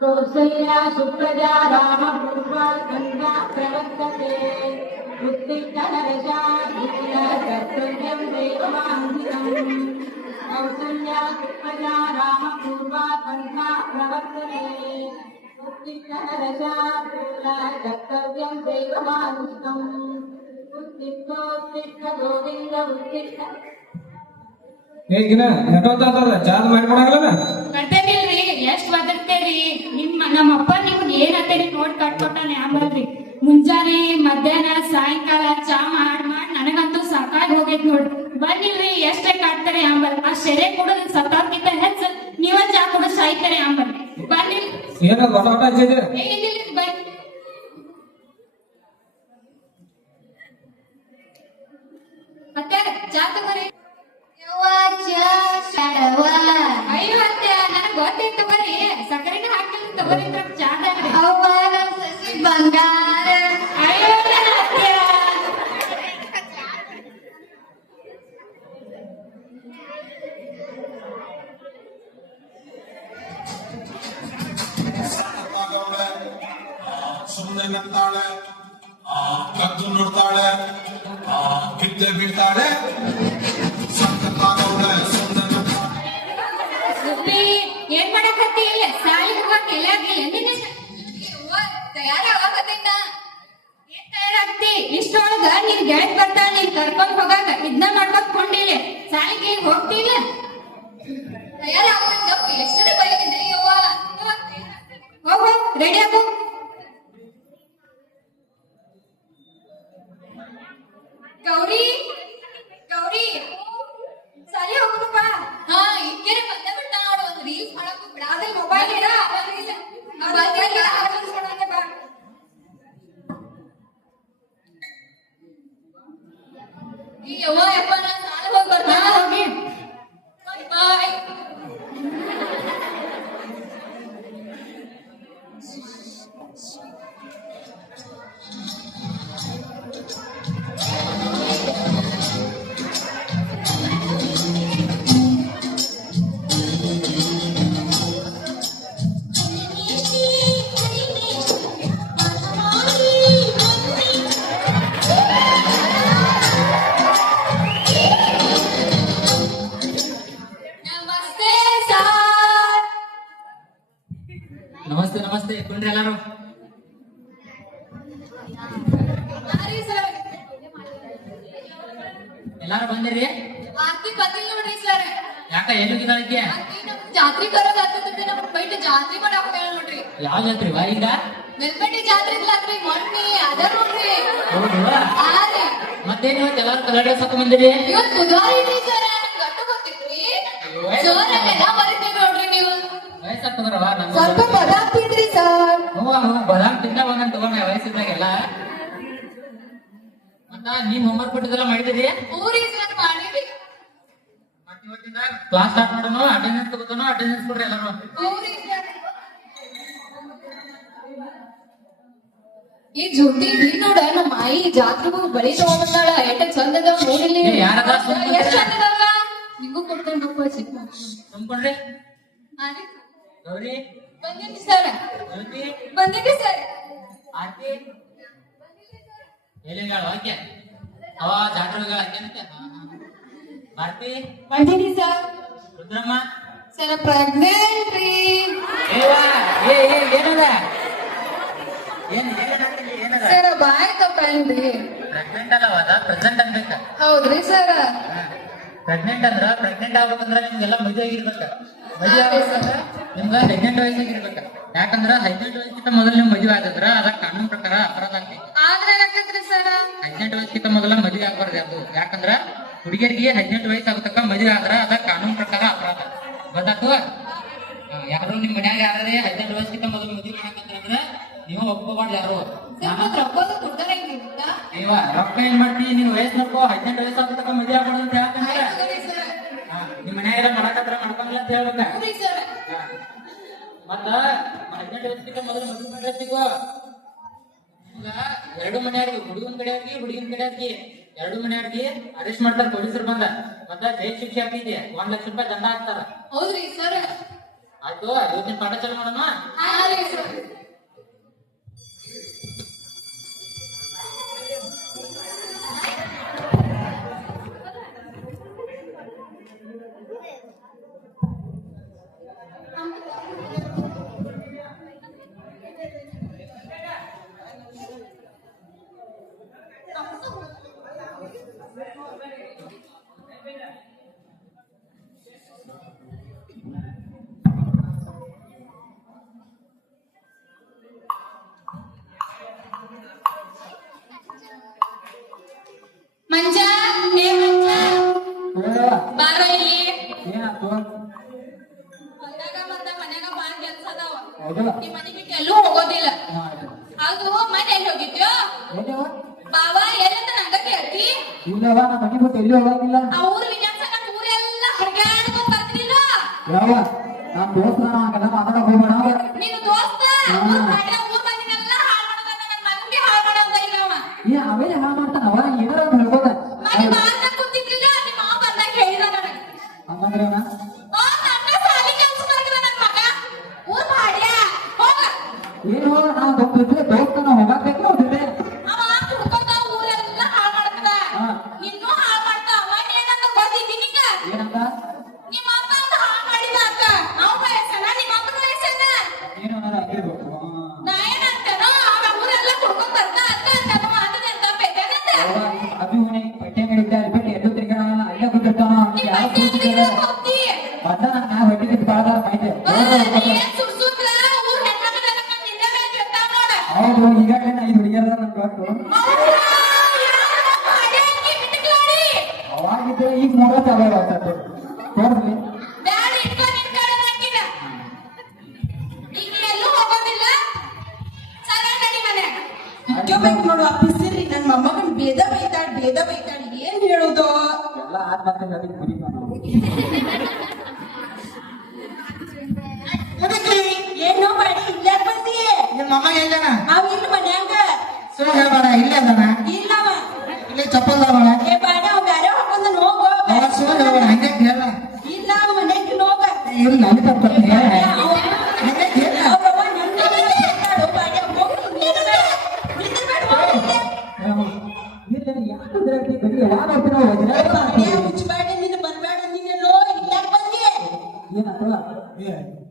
कौसल्या सुप्रजा रामपूर्वा सन्ध्या प्रवर्तते उत्तिष्ठनरशार्दूल कर्तव्यं देवमान्वितम् कौसल्या सुप्रजा रामपूर्वा सन्ध्या प्रवर्तते उत्तिष्ठनरशार्दूल कर्तव्यं देवमान्वितम् उत्तिष्ठोत्तिष्ठ गोविन्द उत्तिष्ठ ಹೇಗಿನ ನೆಟ್ಟೋತಾದ ಚಾದ ಮಾಡ್ಕೊಡಂಗಿಲ್ಲ ಕಟ್ಟದಿಲ್ರಿ ಎಷ್ಟ್ ಒದರ್ತೇರಿ ನಮ್ಮಪ್ಪ ನಿಮ್ಗೆ ಏನಂತೇಳಿ ನೋಡ್ ಕಟ್ಕೊಟ್ಟಾನೆ ಆಂಬಲ್ರಿ ಮುಂಜಾನೆ ಮಧ್ಯಾಹ್ನ ಸಾಯಂಕಾಲ ಚಾ ಮಾಡ್ ನನಗಂತೂ ಸಾಕಾಗಿ ಹೋಗೈತ್ ನೋಡ್ರಿ ಬಂದಿಲ್ರಿ ಎಷ್ಟೇ ಕಾಡ್ತಾರೆ ಆಂಬಲ್ ಆ ಶೆರೆ ಕುಡಿದ್ ಸತ್ತಾರ್ಕಿಂತ ಹೆಚ್ಚ ನೀವ ಚಾ ಕುಡಿದ್ ಸಾಯ್ತಾರೆ ಆಂಬಲ್ ಬಂದಿಲ್ ಏನ ಒಟ ಒಟ ಹಚ್ಚಿದ್ರಿ ಬನ್ನಿ ಮತ್ತೆ ಚಾ ತಗೋರಿ ಅಯ್ಯೋ ಅತ್ತೆ ನನಗ್ ಗೊತ್ತಿತ್ತು ಬರ್ರಿ ಸಕ್ಕರೆನ ಹಾಕಿಲ್ಲ ತಗೋರಿ ಚಾದಾಗ್ರಿ ಬಂಗಾರ ಅಯ್ಯೋ ಅತ್ತೆ ಸುಮ್ಮನೆ ನಗ್ತಾಳೆ ಕದ್ದು ನೋಡ್ತಾಳೆ ಗಿದ್ದೆ ಬೀಳ್ತಾಳೆ ಏನ್ ಮಾಡಕತ್ತಿ ಸಾಲಿ ಹೋಗಕ್ ತಯಾರಾಗತ್ತಿನ ಏನ್ ತಯಾರಾಗ್ತಿ ಇಷ್ಟೊಳಗ ನೀನ್ ಗೆಳತ್ ಬರ್ತಾಳ ನೀನ್ ಕರ್ಕೊಂಡ್ ಹೋಗಾಕ ಇದನ್ನ ಮಾಡ್ಕೊಂಡ್ ಕೊಂಡಿಲ್ಲ ಸಾಲಿಗೆ ಹೋಗ್ತಿಲ್ಲ ತಯಾರಾಗ ಎಷ್ಟು ಬೈಕಿದೆ ಹೋಗು ರೆಡಿ ಆಗು ಗೌರಿ ಗೌರಿ ಸಾಲಿ ಹೋಗುದಪ್ಪ ಹಾ ಈಗೇನೆ ಬಂದೆ ಬಿಟ್ಟ ನೋಡು ಒಂದು ರೀಲ್ಸ್ ಮಾಡಕ್ ಬಿಡಾದ ಮೊಬೈಲ್ ಇಡ ಬಾ ಈ ಯವ್ವ ಯಪ್ಪ ನಾನು ಸಾಲ ಹೋಗಿ ಬರ್ತಾನೆ ಹೋಗಿ ಬಾಯ್ ನಮಸ್ತೆ ನಮಸ್ತೆ ಕುಂಡ್ರಿ ಎಲ್ಲಾರು ಎಲ್ಲಾರು ಬಂದಿರಿ ಆರ್ತಿ ಬಂದಿಲ್ಲ ನೋಡ್ರಿ ಸರ್ ಯಾಕ ಎಲ್ಲಿಗೆ ಜಾತ್ರೆ ಬರೋದಾಗ್ತದೆ ನಮ್ ಬೈಟ್ ಜಾತ್ರೆ ಮಾಡಕ್ ಹೋಗ್ಯಾಳ ನೋಡ್ರಿ ಯಾವ ಜಾತ್ರಿ ವಾ ಈಗ ಮೆಲ್ಪಟ್ಟಿ ಜಾತ್ರೆ ಇದ್ಲಾಗ್ರಿ ಮೊನ್ನೆ ಅದ ನೋಡ್ರಿ ಹೌದು ಆರಿ ಮತ್ತೇನ್ ಇವತ್ತು ಎಲ್ಲಾರು ಕಲರ್ ಡ್ರೆಸ್ ಹಾಕೊಂಡ್ ಬಂದಿರಿ ಇವತ್ ಬುಧವಾರ ಐತಿ ಸರ್ ನನ್ ಗಂಟು ಗೊತ್ತಿದ್ರಿ ಸರ್ ಎಲ್ಲ ಮರಿತೀವಿ ನೋಡ್ರಿ ನೀವು ವಯಸ್ಸಾಗ್ತದ್ರವ ನಮ್ ಸ್ವಲ್ಪ ಬದಾಕ್ತಿದ್ರಿ ಸರ್ ಬದಾಮ್ ತಿಂದ ಬಂದಂತ ತಗೊಂಡೆ ವಯಸ್ಸಿದ್ದಾಗೆಲ್ಲ ಮತ್ತ ನೀನ್ ಹೋಮ್ವರ್ಕ್ ಕೊಟ್ಟಿದ್ದೆಲ್ಲ ಮಾಡಿದಿರಿ ಊರಿ ಸರ್ ಮಾಡಿರಿ ಮತ್ತೆ ಇವತ್ತಿಂದ ಕ್ಲಾಸ್ ಸ್ಟಾರ್ಟ್ ಮಾಡೋಣ ಅಟೆಂಡೆನ್ಸ್ ತಗೋತಾನೋ ಅಟೆಂಡೆನ್ಸ್ ಕೊಡ್ರಿ ಎಲ್ಲಾರು ಊರಿ ಸರ್ ಈ ಜೊತೆ ನೋಡ ನಮ್ಮ ಆಯಿ ಜಾತ್ರೆಗೂ ಬಳಿ ತಗೊಂಡ್ಬಂದಾಳ ಎಷ್ಟ ಚಂದ ಅದಾವ ನೋಡಿಲ್ಲ ಯಾರದ ಎಷ್ಟ್ ಚಂದ ಅದಾವ ನಿಂಗೂ ಕೊಡ್ತೇನೆ ಹೋಗ್ಕೋ ಚಿಕ್ಕ ತುಂಬ್ಕೊಂಡ್ರಿ ಆರಿ ಗೌರಿ ಬಂದಿದ್ರಿ ಸರ್ ಜ್ಯೋತಿ ಬಂದಿದ್ರಿ ಸರ್ ಆರ್ತಿ ಎಲ್ಲಿಗಾಳ ಆಕೆ ಅವ ಜಾತ್ರೆಗಳ ಆಕೆ ಭಾರತಿ ಬಂದಿದ್ರಿ ಸರ್ ರುದ್ರಮ್ಮ ಸರ್ ಪ್ರೆಗ್ನೆಂಟ್ ರೀ ಏನದ ಏನದ ಸರ್ ಬಾಯ್ ತಪ್ಪೇನ್ರಿ ಪ್ರೆಗ್ನೆಂಟ್ ಅಲ್ಲವದ ಪ್ರೆಸೆಂಟ್ ಅನ್ಬೇಕ ಹೌದ್ರಿ ಸರ್ ಪ್ರೆಗ್ನೆಂಟ್ ಅಂದ್ರ ಪ್ರೆಗ್ನೆಂಟ್ ಆಗ್ಬೇಕಂದ್ರ ನಿಮ್ಗೆಲ್ಲ ಮದುವೆ ಆಗಿರ್ಬೇಕ ಮದುವೆ ಆಗ್ಬೇಕಂದ್ರ ನಿಮ್ಗ 18 ವಯಸ್ಸಾಗಿರ್ಬೇಕ ಯಾಕಂದ್ರ 18 ವಯಸ್ಸಿಂತ ಮೊದಲು ನಿಮ್ ಮದುವೆ ಆಗಿದ್ರ ಅದ ಕಾನೂನು ಪ್ರಕಾರ ಅಪರಾಧ ಆಗ್ತೈತಿ ಆದ್ರೆ ಯಾಕಂದ್ರಿ ಸರ್ 18 ವಯಸ್ಸಿಂತ ಮೊದಲ ಮದುವೆ ಆಗ್ಬಾರ್ದು ಅದು ಯಾಕಂದ್ರ ಹುಡುಗಿಯರಿಗೆ 18 ವಯಸ್ಸಾಗತಕ್ಕ ಮದುವೆ ಆದ್ರ ಅದ ಕಾನೂನು ಪ್ರಕಾರ ಅಪರಾಧ ಗೊತ್ತಾತು ಯಾರು ನಿಮ್ ಮನ್ಯಾಗ ಯಾರೇ 18 ವಯಸ್ಸಿಂತ ಮೊದಲು ಮದುವೆ ಮಾಡಕಂದ್ರ ನೀವು ಒಪ್ಕೋಬಾರ್ದು ಯಾರು ರೊಕ್ಕ ಏನ್ ಮಾಡ್ತೀವಿ ನೀನ್ ವಯಸ್ಸು ನೋಡ್ಕೋ 18 ವಯಸ್ಸಾಗತಕ್ಕ ಮದುವೆ ಆಗ್ಬಾರ್ದು ಅಂತ ಯಾಕಂದ್ರ ನಿಮ್ ಮನ್ಯಾಗೆಲ್ಲ ಮಾಡಕತ್ರ ಮಾಡ್ಕೊಂಗಿಲ್ಲ ಅಂತ ಹೇಳ್ಬೇಕ ಮತ್ತ 18 ವರ್ಷಕ್ಕಿಂತ ಮೊದಲು ಮದುವೆ ಮಾಡಿರ್ತೀಗೋ ಈಗ ಎರಡು ಮನೆಯಾರ್ಗಿ ಹುಡುಗನ ಕಡೆಯಾರ್ಗಿ ಹುಡುಗಿನ ಕಡೆಯಾರ್ಗಿ ಎರಡು ಮನೆಯಾರ್ಗಿ ಅರೆಸ್ಟ್ ಮಾಡ್ತಾರ ಪೊಲೀಸರು ಬಂದ ಮತ್ತ ಜೈಲ್ ಶಿಕ್ಷೆ ಆಗ್ತಿದೆ 1 ಲಕ್ಷ ರೂಪಾಯಿ ದಂಡ ಹಾಕ್ತಾರ. ಹೌದ್ರಿ ಸರ್. ಆಯ್ತು ಇವತ್ತಿನ ಪಾಠ ಚಾಲು ಮಾಡೋಣ. ಮಂಜ ಹೇ ಮಂಜ ಬಾರ ಇಲ್ಲಿ. ಏನಾಯ್ತು ಹೊಲ್ದಾಗ ಮತ್ತ ಮನ್ಯಾಗ ಬಾಳ ಕೆಲ್ಸ ಅದಾವ. ಹೌದಲ್ಲ ಈ ಮನಿ ಬಿಟ್ಟು ಎಲ್ಲೂ ಹೋಗೋದಿಲ್ಲ. ಅದು ಮನೆ ಎಲ್ಲಿ ಹೋಗಿದ್ಯೋ ಬಾವ ಎಲ್ಲಂತ ನಂಗ ಕೇಳ್ತಿ. ಇಲ್ಲವ ನಾ ಮನೆ ಬಿಟ್ಟು ಎಲ್ಲಿ ಹೋಗಂಗಿಲ್ಲ. ಆ ಊರ್ ವಿನ್ಯಾಸಕ ಊರೆಲ್ಲ ಹಡ್ಗಾಡ್ಕೊಂಡ್ ಬರ್ತಿಲ್ಲ. ಯಾವ ನಾನ್ ದೋಸ್ತ ಹಂಗೆಲ್ಲ ಮಾತಾಡಕ್ ಹೋಗ್ಬೇಡ. ನೀನು ದೋಸ್ತ ಊರ್ ಮಂದಿನೆಲ್ಲ ಹಾಳ್ ಮಾಡೋದ ನನ್ ಮಗನ್ಗೆ ಹಾಳ್ ಮಾಡೋದ ಇಲ್ಲವ. ಅವೇನೆ ಹಾಳು ಮಾಡ್ತಾನವ ಏನಾರ ಅಂತ ಹೇಳ್ಬೋದ ಮನೆ ಮಾರ್ನ ಕೂತಿದ್ಲಿಲ್ಲ ನಿಮ್ಮ ಮಾವ ಬಂದಾಗ ಹೇಳಿದ ನನಗ. ಹಂಗಂದ್ರೆ ನನ್ನ ಸಾಲಿ ಕೆಲ್ಸ ಮಾಡ್ಕದ ನನ್ ಮಗ ಊರ್ ಮಾಡ್ಯ ಹೋಗ. ಏನು ನಾವು ದೋಸ್ತನ ಹೋಗಬೇಕು ಹೋಗಿದ್ದೆ. ಅವ ಕುಡ್ಕೋತ ಊರೆಲ್ಲ ಹಾಳ್ ಮಾಡ್ತದ. ನಿನ್ನೂ ಹಾಳ್ ಮಾಡ್ತಾ ಅವ ಏನಂತ ಗೊತ್ತಿದ್ದಿ ನಿಂಗ? ಏನಂತ ನಿಮ್ಮ ಅಪ್ಪ ಅಂತ ಹಾಳ್ ಮಾಡಿದ ಅಕ್ಕ ಅವ ವಯಸ್ಸನ ನಿಮ್ಮ ಅಪ್ಪನ ವಯಸ್ಸನ ಏನು ಆಗಿರ್ಬೇಕು. ನಾ ಏನಂತನೋ ಅವ ಊರೆಲ್ಲ ಕುಡ್ಕೊಂಡ್ ಬರ್ತಾ ಅಂತ ಅಂತನೋ ಅದನ್ನೆಂತ ಬೇಕಂತ ಅದು ಬಟ್ಟೆ ಮೇಲೆ ಬಿಟ್ಟು ಎದ್ದು ತಿರ್ಗಾಡ ಅಲ್ಲೇ ಕೂತಿರ್ತಾನ ಯಾರು ಕೂತಿದ್ದಾರೆ ಹೋಗ್ತಿ ಮತ್ತ ನಾ ಹೊಟ್ಟೆ ಬಿದ್ದು ಬಾಳದಾರ ಮೈತೆ ಏನ್ ಸುರ್ಸುತ್ರ ಊರ್ ಹೆಣ್ಮಕ್ಳೆಲ್ಲ ನಿಂದ ಮೇಲೆ ಬಿರ್ತಾವ ನೋಡ. ಹೌದು ಈಗಾಗಲೇ ನಾ 5 ಹುಡುಗಿಯರ ನನ್ ಗೊತ್ತು ಅವಾಗಿದ್ರೆ ಈಗ ನೋಡೋ ಚಾಲು ಆಗ್ತದೆ ತೋರಿಸ್ಲಿ ಬ್ಯಾಡ ಇಟ್ಕೊ ನಿನ್ ಕಡೆ ಹಾಕಿನ ಈಗ ಎಲ್ಲೂ ಹೋಗೋದಿಲ್ಲ ಸರ ನಡಿ ಮನ್ಯಾಗ. ಇಟ್ಕೋಬೇಕು ನೋಡು ಆ ಬಿಸಿರಿ ನನ್ ಮೊಮ್ಮಗನ್ ಭೇದ ಬೈತಾಡ್ ಏನ್ ಹೇಳುದು? ಎಲ್ಲ ಆತ್ಮಹತ್ಯೆ ಮಾಡಿ ಕುಡಿತಾನ ಮುದುಕ್ರಿ ಏನೋ ಮಾಡಿ ಇಲ್ಲೇ ಬಂದಿ ನಿಮ್ಮ ಅಮ್ಮ ಎಲ್ಲನ ಅವ್ ಇಲ್ಲಿ ಮನ್ಯಾಗ ಸುಳ್ಳು ಹೇಳ್ಬೇಡ ಇಲ್ಲೇ ಅದನ ಇಲ್ಲವ ಇಲ್ಲೇ ಚಪ್ಪಲ್ ಅವಳ ಏ ಬಾಡ ಅವ್ ಬ್ಯಾರೆ ಹಾಕೊಂಡ್ ಹೋಗೋ ಅವ ಸುಳ್ಳು ಹೇಳ್ಬೇಡ ಹಂಗೆ ಹೇಳ ಇಲ್ಲ ಅವ್ ಮನ್ಯಾಗ ಹೋಗ ಇಲ್ಲ ನನಗೆ ತಪ್ಪು ಹೇಳ ಹಂಗೆ ಹೇಳ ಅವ್ರವ್ವ ನನ್ ಕಡೆ ಮಾತಾಡು ಬಾಡ ಹೋಗು ನೀನು ಬೇಡ ಬಿಡ್ತೀನಿ ಬೇಡ ಹೋಗು ಯಾಕಂದ್ರೆ ಬರೀ ಯಾವಾಗ ಹೋಗ್ತೀನೋ ಮುಚ್ಚಬೇಡ ನೀನು ಬರ್ಬೇಡ ನೀನೆಲ್ಲೋ ಇಲ್ಲಾಕ್ ಬಂದಿ ಏನಾಗ್ತಲ್ಲ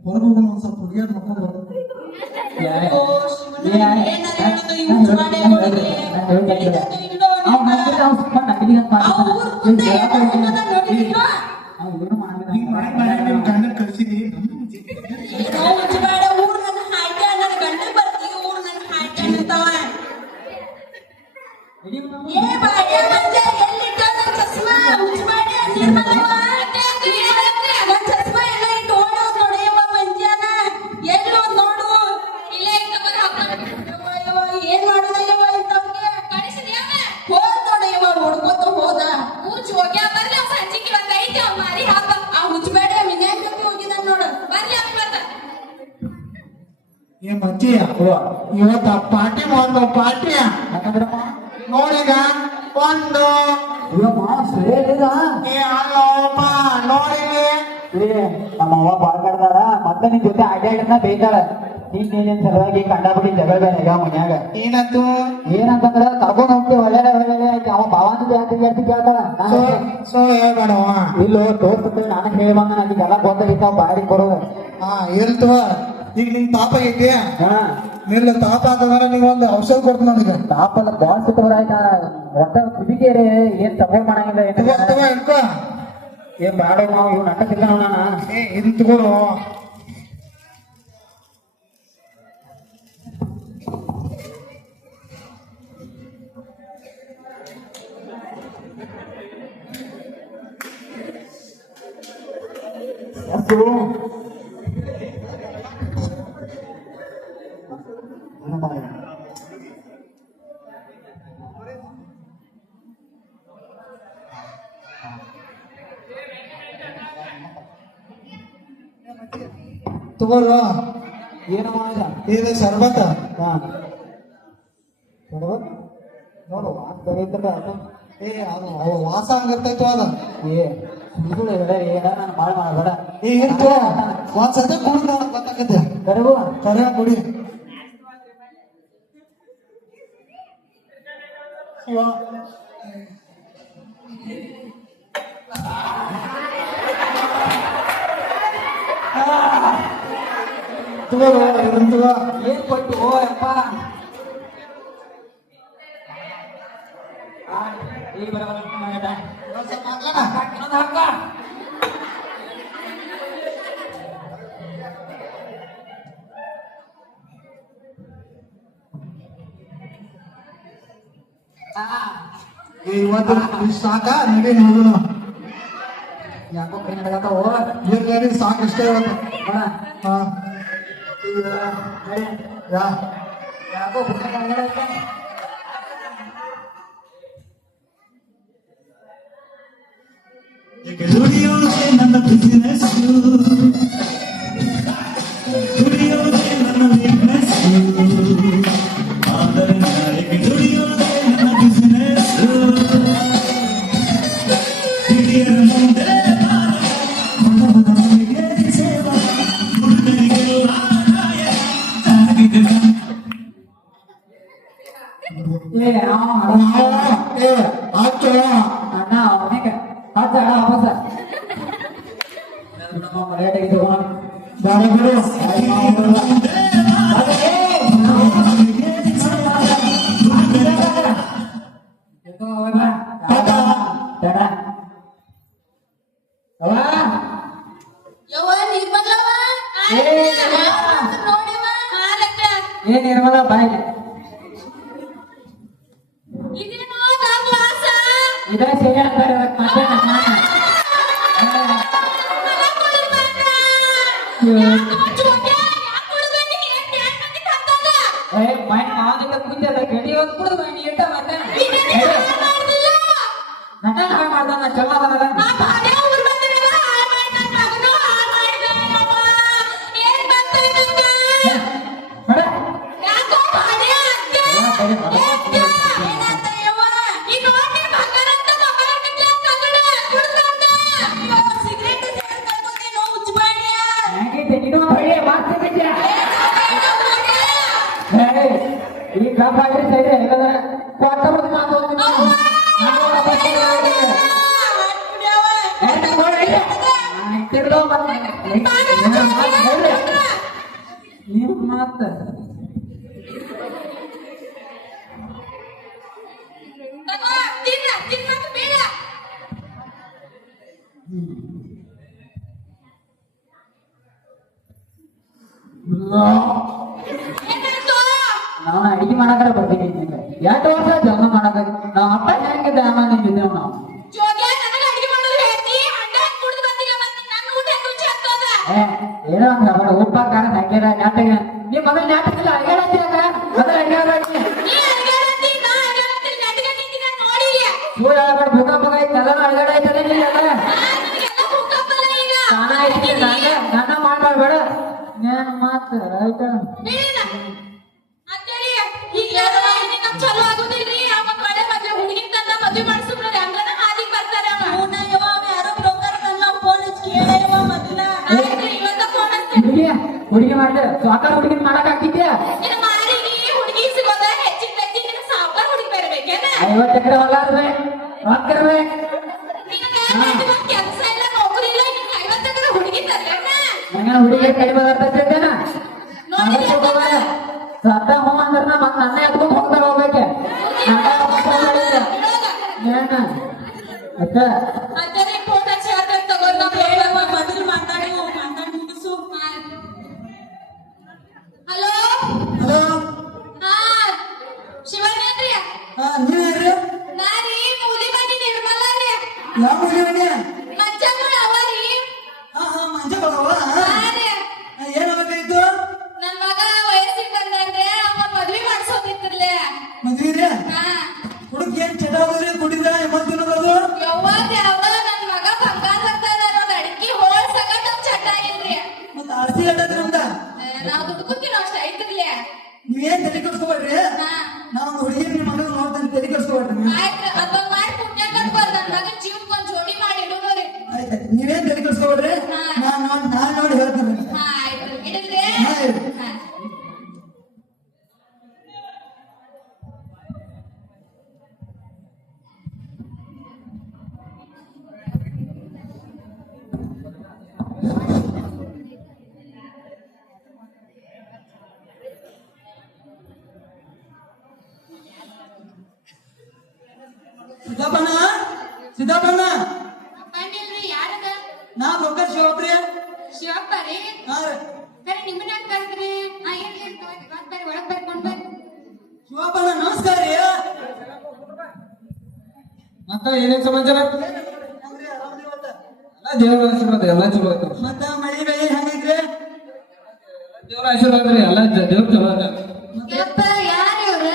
ಹೊರಗೋಗೋಣ ಒಂದ್ ಸ್ವಲ್ಪ ಹುಡುಗಿಯರ್ ಮಕ್ಕಳು ಓ ಶಿವನ ಏನಾರ ಹೇಳುದು ಈ ಮುಚ್ಚಬೇಡ ನೋಡಿ ಹಿಡಿದದ್ದು ಇಲ್ಲೋ ಅವ್ ಊರ್ ಮುಂದೆ ಏನೋ ಅನ್ನೋದನ್ನ ನೋಡಿದ್ಯೋ ಹಿಂಗ್ ಮಾಡಿ ನಿಮ್ ಗಂಡನ್ ಕಳ್ಸಿದಿ ಏನೋ ಮುಚ್ಚಬೇಡ ಊರ್ ನನ್ನ ಹಾಯ್ಕೆ ನನ್ನ ಗಂಡ ಬರ್ತೀವಿ ಊರ್ ನನ್ನ ಹಾಯ್ಕೆ ಅನ್ನತಾವ ಏ ಬಾಡ್ಯ ಬಂದೆ ಎಲ್ಲಿಟ್ಟ ನನ್ನ ಚಸ್ಮಾ ಮುಚ್ಚಬೇಡ ನಿರ್ಮಲವ ನನ್ನ ಚಸ್ಮಾ ಎಲ್ಲ ಇಟ್ಟು ಓಡೋದ್ ನೋಡಿಯವ್ವ ಮಂಜ್ಯಾನ ಎಲ್ಲೋ ನೋಡು ಇಲ್ಲೇ ತಗೊಂಡ್ ಹಾಕೊಂಡು ಯವ್ವ, ಏನ್ ಮಾಡುದಯ್ಯವ್ವ ಇಂಥವ್ಗೆ ಹೋದ್ ನೋಡಯ್ಯವ್ವ ಹೊಡ್ಕೋತ ಹೋದ ಮೂರ್ಚ್ ಹೋಗ್ಯಾ ಬರ್ಲಿ ಅವ್ನ್ ಸಂಜಿಗೆ ಇವತ್ತು ಐತಿ ಅವ್ನ್ ಮಾರಿ ಹಾಕ ಆ ಮುಚ್ಚಬೇಡ ವಿನಾಯಕ ಹೋಗಿದ ನೋಡು ಬರ್ಲಿ ಅವ್ನ್ ಇವತ್ತ ಏ ಮಜ್ಜಿ ಇವತ್ತ ಪಾರ್ಟಿ ಒಂದು ಪಾರ್ಟಿಯ ಯಾಕಂದ್ರಮ್ಮ ನೋಡೀಗ ಒಂದು ಇವಮ್ಮ ಸರಿಯಾಗಿದ ಏ ಅಲ್ಲಪ್ಪ ನೋಡಿಲಿ ನಮ್ಮ ಅವ್ವ ಬಾಳ್ ಕಡ್ದಾರ ಮತ್ತೆ ನಿನ್ ಜೊತೆ ಅಡ್ಡಾಡನ್ನ ಬೇಯ್ತಾಳ ನೀನ್ ಸಲುವಾಗಿ ಕಂಡಾಬಿಟ್ಟು ಜಗಳ ಬೇರೆ ಯಾವ ಮನ್ಯಾಗ ಏನತ್ತು ಏನಂತಂದ್ರ ಕರ್ಕೊಂಡ್ ಹೋಗ್ತೀವಿ ಒಳ್ಳೆ ಆಯ್ತು ಅವ ಭಾವಂತ ಜಾಸ್ತಿ ಕೇಳ್ತಾಳ ಸುಳ್ಳು ಹೇಳ್ಬೇಡವ ಇಲ್ಲೋ ತೋರ್ಸುತ್ತೆ ನಾನು ಹೇಳಿ ಬಂದ ನನಗೆಲ್ಲ ಗೊತ್ತಾಗಿತ್ತು ಬಾರಿ ಬರೋದು ಹಾ ಇರ್ತವ ಈಗ ನಿಮ್ ತಾಪ ಐತಿ ಹಾ ನಿಲ್ಲ ತಾಪ ಅಂತಂದ್ರೆ ನೀವ್ ಒಂದು ಔಷಧ ಕೊಡ್ತ ನನಗೆ ತಾಪಲ್ಲ ಬಾಳ್ ಸುತ್ತವರ ಆಯ್ತಾ ಒಟ್ಟ ಕುದಿಗೆರೆ ಏನ್ ಸಪೋರ್ಟ್ ಮಾಡಂಗಿಲ್ಲ ತಗೋ ಇಟ್ಕೋ ಏನ್ ಬಾಡ ನಾವು ಇವ್ ನಟ ಸಿಕ್ಕ ನಾನು ಏ ಇದನ್ ತಗೋರು ತಗೋರು ಏನು ಮಾಡಿದ ಇದು ಶರ್ಬತ್ ಹಾ ನೋಡು ನೋಡು ಆಗ್ತದ ಏ ಅದು ಅವ ವಾಸ ಹಂಗಿರ್ತೈತು ಅದ ಏ ಸುಳ್ಳು ಹೇಳ ನಾನು ಬಾಳ್ ಮಾಡಬೇಡ ಏ ಇರ್ತು ಒಂದ್ಸತಿ ಕುಡಿ ನೋಡಕ್ ಗೊತ್ತಾಗತ್ತೆ ಕರೆವು ಕರೆ ಕುಡಿ ತಗೋ ಇದನ್ನ ತಗೋ ಏನ್ ಕೊಟ್ಟು ಓ ಅಪ್ಪ ಈ ಬರಬರ ಹಾಕ ಏ ಇವತ್ತು ಇಷ್ಟ್ ಸಾಕ ನಡಿ ನೋಡೋಣ ಯಾಕೋ ಕೈ ನಡಗತ್ತಾವ ಏನ್ ನಡಿ ಸಾಕು ಇಷ್ಟೇ ಇವತ್ತು ಬಾ ಹಾ ಯಾ ಯಾಕೋ ಪುಸ್ತಕ ನಡಗತ್ತ ದುಡಿಯೋದೇ ನನ್ನ ಬಿಸಿನೆಸ್ ದುಡಿಯೋದೇ ನನ್ನ ವೀಕ್ನೆಸ್ ಆದರೆ ನಾಳೆಗೆ ದುಡಿಯೋದೇ ನನ್ನ ಬಿಸಿನೆಸ್ ಹಿರಿಯರ ಮುಂದೆ ಮನವರಿಗೆ ಸೇವಾ ಹುಡುಗರಿಗೆಲ್ಲ ಆಗಿದೆ ಏ ಏ ಆಚೋ ಅಣ್ಣ ಅವನಿಗೆ ಹಚ್ಚ ಅಣ್ಣ ವಾಪಸ ನಮ್ಮ ಮರ್ಯಾದೆ ಇದು ಬೇಡ ಬಿಡು ಯವ್ವ ನಿರ್ಮಲವ್ವ ನೋಡಿವ ಹಾಲಕ್ಕ ಏನ್ ನಿರ್ಮಲ ಬಾಯಿಲೆ ಇದೇನೋ ನನ್ನ ವಾಸ ಇದೇ ಸರಿ ಅಂತಾರೆ ಮತ್ತೆ ಮೈಂಡ್ ಮಾವಿನ ಕುಂತದ ಗಡಿ ಹೋಗಿ ಕುಡಿದು ಮೈಂಡ್ ಇಟ್ಟ ಮತ್ತೆ ನನ್ನ ಹಾಳು ಮಾಡ್ದ ಚಲೋ ಅದಲ್ಲ ಈ ಕಾಪಾಡಿ ಸೈಡ್ ಕೊಟ್ಟ ಮಾತು ನೀವು ಮಾತ ನಾವು ಅಡಿಗೆ ಮಾಡಕರ ಬರ್ತೀನಿ ಎಷ್ಟು ವರ್ಷ ಜೀವನ ಮಾಡಕ ನಾವು ಅಪ್ಪ ಹೆಂಗೆ ದಾಮ ನಿಂತಿದ್ದೇವೆ ನಾವು ಏನೋ ಒಂದು ಅವಳ ಉಪ್ಪ ಖಾರ ಹಾಕ್ಯಾರ ನಾಟಕ ನೀವು ಮೊದಲು ನಾಟಕ ಅಡ್ಗಾಡತ್ತಿ ಮೊದಲು ಅಡ್ಗಾಡಿ ಸೂರ್ಯ ಹೇಳ್ಬೇಡ ಭೂಕಂಪ ಐತಿ ಎಲ್ಲ ಅಡ್ಗಾಡ ಆಯ್ತದೆ ನಾನ ಐತಿ ನನ್ನ ಮಾಡ್ಬೇಡ ನಾನು ಮಾತು ಆಯ್ತಾ ಚಲೋ ಆಗುದಿಲ್ರಿ ಅವ ಕಡೆ ಮದ್ವೆ ಹುಡುಗಿನ ತಂದ ಮದ್ವೆ ಮಾಡಿಸ್ಬಿಡ್ರಿ ಹಂಗನ ಹಾದಿಗೆ ಬರ್ತಾರ ಅವ ಯಾರೋ ಬ್ರೋಕರ್ ನನ್ನ ಫೋನ್ ಹಚ್ಚಿ ಕೇಳವ ಮೊದಲ ಇವತ್ತ ಫೋನ್ ಹಚ್ಚಿ ಹುಡುಗಿ ಮಾಡ್ದೆ ಸ್ವಾಕಾರ ಹುಡುಗಿನ ಮಾಡಕ್ ಆಗ್ತಿದ್ಯಾ ಇನ್ನು ಮಾರಿಗೆ ಹುಡುಗಿ ಸಿಗೋದ ಹೆಚ್ಚಿನ ಹೆಚ್ಚಿನ ಸಾವುಕಾರ ಹುಡುಗಿ ಬರ್ಬೇಕೇನ 50 ಎಕರೆ ಹೊಲ ಇರ್ಬೇ ರೊಕ್ಕ ಇರ್ಬೇ ಕೆಲಸ ಇಲ್ಲ ನೌಕರಿ ಇಲ್ಲ 50 ಎಕರೆ ಹುಡುಗಿ ತರ್ಲೇನ ನಂಗೆ ಹುಡುಗಿ ಕಡಿಮೆ ಬರ್ತೈತೇನ ಸತ್ತ ಹೋಮ ಅಂದ್ರೆ ಮತ್ತೆ ನನ್ನ ಎತ್ಕೊಂಡು ಹೋಗ್ತಾರ ಹೋಗ್ಬೇಕೆ ಅಕ್ಕ ಅದರಿ ಫೋನ್ ಹಚ್ಚಿ ಹೇಳ್ತಾರೆ ತಗೋರ್ ನಾವು ಹೇಳವ ಮೊದಲು ಮಾತಾಡಿ ಮುಗಿಸು ಹಲೋ ಹಲೋ ಹಾ ಶಿವನೇನ್ರಿ ನೀವ್ರಿ ನಾರೀ ಮೂಲಿ ಮನಿ ನಿರ್ಮಲ ರೀ ಯಾವ ಮನೆ ಮಂಚಗಳು ಅವರಿ ಹಾ ಮಂಜ ಬರವ ಹಾ ರೀ ಏನಾಗಬೇಕಾಯ್ತು ನನ್ ಮಗ ನೀವೇನ್ ತಲೆ ಕೆಡಿಸ್ಕೊಬೇಡ್ರಿ ನಾವು ಹುಡುಗಿ ನಿಮ್ಮ ಮಗ ನೋಡ್ತಾನೆ ತಲೆ ಕೆಡಿಸ್ಕೊಬೇಡ್ರಿ ಆಯ್ತು ಅದೊಂದ್ ಮಾಡಿ ಪುಣ್ಯ ಕಟ್ಬಾರ್ದು ನನ್ ಮಗನ್ ಜೀವಕ್ಕೆ ಒಂದ್ ಜೋಡಿ ಮಾಡಿ ಇಡೋರಿ. ಆಯ್ತು ನೀವೇನ್ ತಲೆ ಕೆಡಿಸ್ಕೊಬೇಡ್ರಿ ನಾನ್ ನೋಡಿ ಹೇಳ್ತೀನಿ ಹಾ ಆಯ್ತು ಇಡಿದ್ರಿ. ಹಾ, ಇಡು. ಹಾ. ಸಿದ್ದಪ್ಪಣ್ಣ ಸಿದ್ದಪ್ಪಣ್ಣ ಬಂದಿಲ್ರಿ ಯಾರದ ನಾ ಬ್ರೋಕರ್ ಶಿವಪ್ರಿಯ ಶಿವಪ್ಪ ರೀ ಹಾ ರೀ ಸರಿ ನಿಮ್ಮನ್ನ ಕರೆದ್ರಿ ಹಾ ಇರ್ಲಿ ಬರ್ರಿ ಒಳಗ್ ಬರ್ಕೊಂಡ್ ಬರ್ರಿ ಶಿವಪ್ಪಣ್ಣ ನಮಸ್ಕಾರ ರೀ ಮತ್ತ ಏನೇನ್ ಸಮಾಚಾರ ಹೆಂಗ್ರಿ, ಆರಾಮ್ರಿ ಇವತ್ತ? ಎಲ್ಲ ದೇವರ ಆಶೀರ್ವಾದ ಎಲ್ಲ ಚಲೋ ಐತವ ಮತ್ತ ಮಳಿ ಬೆಳಿ ಹೆಂಗೈತ್ರಿ ದೇವರ ಆಶೀರ್ವಾದ ರೀ ಎಲ್ಲ ದೇವ್ರ ಚಲೋ ಐತ ಯಪ್ಪ ಯಾರು ಇವ್ರ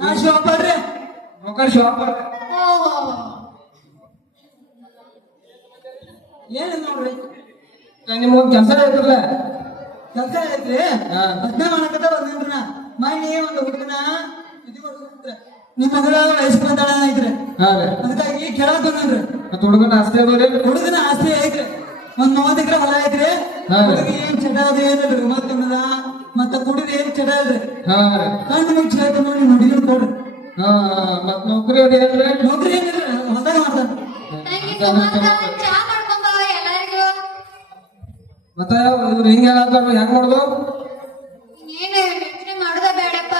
ನಾ ಶಿವಪ್ಪ ರೀ ಬ್ರೋಕರ್ ಶಿವಪ್ಪ ಓಹೋ ಏನ್ ನೋಡ್ರಿ ನಿಮ್ಗೊಂದ್ ಕೆಲಸ ಐತ್ರಲ್ಲ ಕೆಲ್ಸ ಐತ್ರಿ ಹಾ. ಅದ್ನ ಮಾಡಕತ್ತ ಬಂದ್ರಿ ನಾ ಮನೆ ಒಂದು ಹುಡುಗನ ಇದು ಮಾಡ್ಕೊಂಡ್ರೆ ನಿಮ್ ಮಗಳ ವಯಸ್ಸು ಬಂದಾಳ ಐತ್ರಿ ಹಾ ರೀ ಅದಕ್ಕಾಗಿ ಕೇಳಕ್ ಬಂದ್ರಿ ಮತ್ತ ಹುಡುಗನ ಆಸ್ತಿ ಅದಾವ್ರಿ ಹುಡುಗನ ಆಸ್ತಿ ಐತ್ರಿ ಒಂದ್ 30 ಎಕರೆ ಹೊಲ ಐತ್ರಿ ಹಾ. ಹುಡುಗಿ ಏನ್ ಚಟ ಅದು ಏನಿಲ್ರಿ ಮತ್ತೊಂದ ಮತ್ತ ಕುಡಿದ ಏನ್ ಚಟ ಇಲ್ರಿ ಹಾ ರೀ ಕಣ್ಣು ಮುಚ್ಚಿ ಆಯ್ತು ನೋಡಿ ಹುಡುಗಿನ ಕೊಡ್ರಿ ಹಾ ಮತ್ ನೌಕರಿ ಅದ ಏನ್ರಿ ನೌಕರಿ ಏನಿಲ್ರಿ ಹೊಲ್ದಾಗ ಮಾಡ್ತಾರ ನಂಗೆ ಸುಮಾರು ಚಾ ಮಾಡ್ಕೊಂಡ್ ಬಾ ಎಲ್ಲರಿಗೂ ಮತ್ತ ಇವ್ರು ಹಿಂಗ ಹೇಳತ್ತಾರ ಹೆಂಗ್ ಮಾಡುದು ಏನು ಯೋಚನೆ ಮಾಡುದ ಬೇಡಪ್ಪ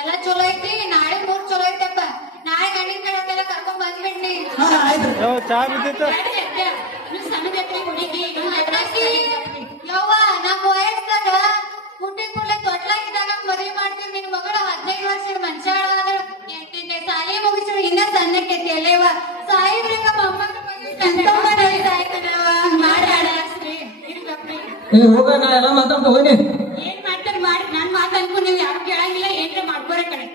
ಎಲ್ಲ ಚಲೋ ಐತಿ ನಾಳೆ ಮೂರ್ ಚಲೋ ಐತಪ್ಪ ನಾಳೆ ಗಂಡಿನ ಕಡೆಲ್ಲ ಕರ್ಕೊಂಡ್ ಬಂದ್ಬಿಡ್ನಿ ಹಾ ಆಯ್ತ್ರಿ ನೀವು ಸಣ್ಣದೈತಿ ಹುಡುಗಿ ಯವ್ವ ನಮ್ಮ ವಯಸ್ಸಾಗ ಹುಟ್ಟಿದ ಕೂಡಲೇ ತೊಟ್ಲಾಗಿದ್ದಾಗ ಮದುವೆ ಮಾಡ್ತೀನಿ ನಿನ್ ಮಗಳು 15 ವರ್ಷದ ಮನುಷ್ಯಾಳ ಆದ್ರ ಎಂಟನೇ ಸಾಲಿ ಮುಗಿಸಿದ್ರು ಇನ್ನ ಸಣ್ಣಕ್ಕೈತಿ ಅಲ್ಲೇವ ಸಾಯಿಬ್ರಿಂದ ಮೊಮ್ಮಗ ಏ ಹೋಗ ನಾ ಎಲ್ಲ ಮಾತಾಡ್ತಾ ಹೋಗಿ ಏನ್ ಮಾಡ್ತಾರ ಮಾಡಿ ನಾನ್ ಮಾತಾಡ್ಕು ನೀವ್ ಯಾರು ಕೇಳಂಗಿಲ್ಲ ಏನ್ರ ಮಾಡ್ಕೋರ ಕಡೆ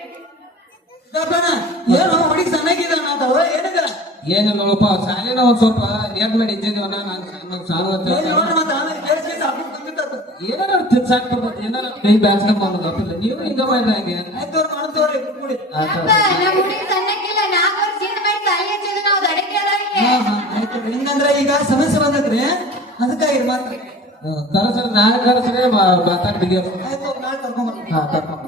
ಸಿದ್ದಪ್ಪಣ್ಣ ಏನು ಹುಡುಗಿ ಸಣ್ಣಗಿದಾನ ಅಂತಾವ ಏನದ ಏನು ನೋಡಪ್ಪ ಶಾಲೆನ ಒಂದ್ ಸ್ವಲ್ಪ ಲೇಟ್ ಮಾಡಿ ಇದ್ದಿದ್ವನ ನಾನು ಸಾಂಗ್ ಏನ್ ನೋಡ್ರಿ ಮತ್ತೆ ಆಮೇಲೆ ಕೇಳಿಸಿ ಆಫೀಸ್ ಬಂದಿರ್ತಾರ ಏನಾರ ತಿರ್ಸಾಕ್ ಬರ್ತದೆ ಏನಾರ ಕೈ ಬ್ಯಾಸ್ಕೊಂಡ್ ಮಾಡೋದು ಅಪ್ಪಿಲ್ಲ ನೀವು ಹಿಂಗ ಮಾಡಿದ ಹಂಗೆ ಆಯ್ತು ಅವ್ರು ಮಾಡ್ತವ್ರಿ ಕೂಡಿ ಅಪ್ಪ ನಮ್ ಹುಡುಗಿ ಸಣ್ಣಕ್ಕಿಲ್ಲ 4 ವರ್ಷ ಹಿಂದ್ ಮಾಡಿ ತಾಯಿ ಹಚ್ಚಿದ್ರು ನಾವು ದಡಕ್ಕೆ ಅದಾರಿಗೆ ಹಾ ಹಾ ಆಯ್ತು ಹಿಂಗಂದ್ರ ಈಗ ಸಮಸ್ಯೆ ಬಂದತ್ರಿ ಅದಕ್ಕಾಗಿ ಮಾತ್ರ ಕರಸರಿ ನಾಳೆ ಕರಸರಿ ಮಾತಾಡ್ತಿದ್ವಿ ಆಯ್ತು ನಾಳೆ ಕರ್ಕೊಂಡ್ಬರ್ತೀನಿ ಹಾ ಕರ್ಕೊಂಡು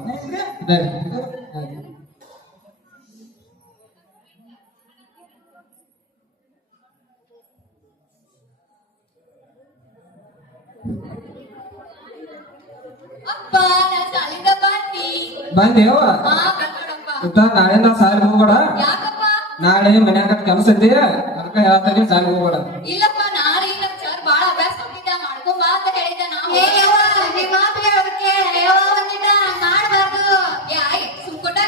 ಅಪ್ಪ ನಾ ಸಾಲಿಂದ ಬರ್ತಿ. ಬಂದೇವ ಹಾ ಕರ್ಕೊಂಡಪ್ಪ. ಊಟ ನಾಳೆ ನಾ ಸಾಲಿ ಹೋಗ್ಬೇಡ ಯಾಕಪ್ಪ ನಾಳೆ ಮನ್ಯಾಗ ಕೆಲಸ ಐತಿ ಅದಕ್ಕ ಹೇಳ್ತಾನೆ ಸಾಲಿ ಹೋಗ್ಬೇಡ ಇಲ್ಲಪ್ಪ ನಾಳೆ ನಮ್ ಸರ್ ಬಾಳ ಅಭ್ಯಾಸ ಕೊಟ್ಟಿದ್ದ ಮಾಡ್ಕೊಂಡ್ ಬಾ ಅಂತ ಹೇಳಿದ್ದ ನಾವು ನಿಮ್ ಮಾತು ಹೇಳೋದು ಕೇಳ ಯಾವ ಬಂದಿದ್ದ ಮಾಡ್ಬಾರ್ದು ಆಯ್ ಸುಮ್ಕೊಟ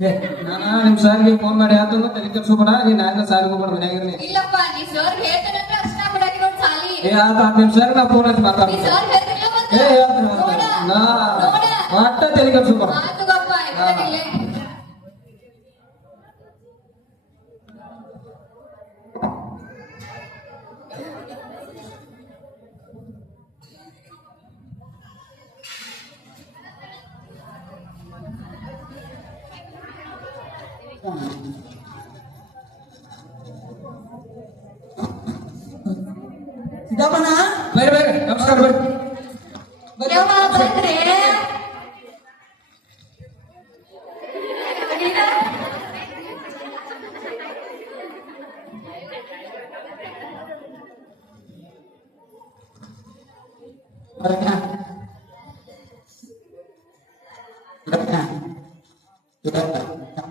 ಏ ನಾನು ನಿಮ್ ಸರ್ಗೆ ಫೋನ್ ಮಾಡಿ ಆತು ತಲೆ ಕೆಡ್ಸ್ಕೊಬೇಡ ನೀ ನಾಳೆ ಸಾಲಿ ಹೋಗ್ಬೇಡ ಮನ್ಯಾಗಿರ್ನಿ ಇಲ್ಲಪ್ಪ ನೀ ಸರ್ ಹೇಳ್ತಾನಂದ್ರೆ ಅಷ್ಟ ಬಿಡಕ್ಕೆ ನೋಡ್ ಸಾಲಿ ಏ ಆತ ನಿಮ್ ಸರ್ ನಾ ಫೋನ್ ಹಚ್ಚಿ ನೀ ಮಾತಾಡ್ತೀನಿ ಸರ್ ಹೇಳ್ತಿರ್ಲ ಮತ್ತೆ ಏ ಹೇಳ್ತೀನಿ ನೋಡ ನಾ ನೋಡ ಒಟ್ಟ ತಲೆ ಕೆಡ್ಸ್ಕೊಬೇಡ ಆತು ಗಪ್ಪ ಇಲ್ಲೇ ಸಿದ್ದಪ್ಪಣ್ಣ ಬರ್ರಿ ಬರ್ರಿ ನಮಸ್ಕಾರ ಬರ್ರಿ ಯವ್ವ ಬಂದ್ರೆ